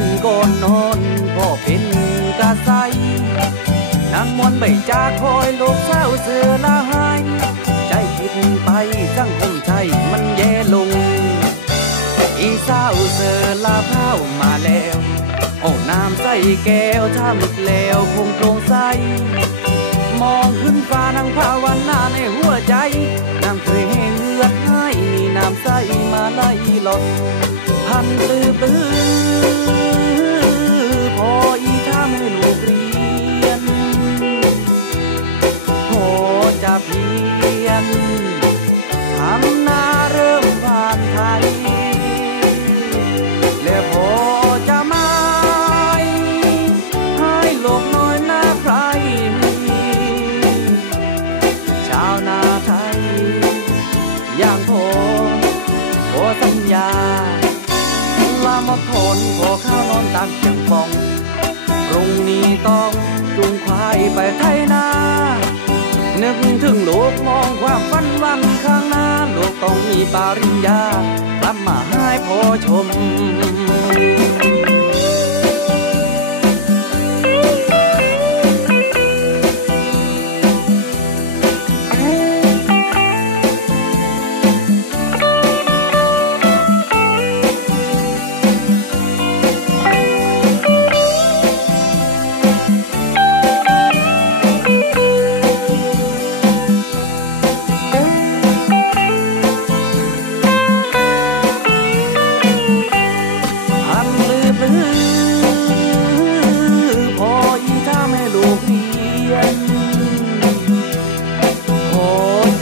นอนพ่อเป็นกะไซนางมวนใบจากคอยลูกเศร้าเสือละหายใจคิดไปสังคมใจมันแย่ลง อีสาวเสือลาเท้ามาแล้วโอ้น้ำใสแก้วถ้ามึกแล้วคงโปร่งใสมองขึ้นฟ้านังภาวนาในหัวใจน้ำเคยแห้งเลือดให้มีน้ำใสมาไล่หลดพันตื้อตื้อ ยาลามาทนพอข้าวนอนตักอย่างฟองพรุ่งนี้ต้องจูงควายไปไทยนา นึกถึงลูกมองความฝันวันข้างหน้า ลูกต้องมีปริญญากลับมาให้พอชม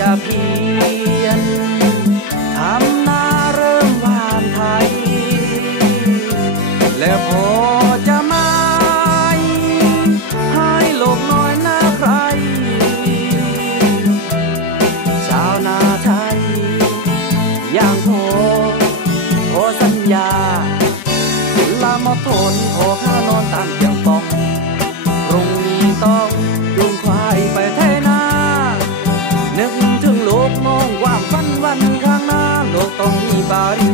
จะเพียนทำนาเริ่มหวานไทย แล้วพอจะไม่ให้โลกน้อยหน้าใคร ชาวนาไทย อย่างพอขอสัญญาลามาทนขอข้านอนตามอย่ ข้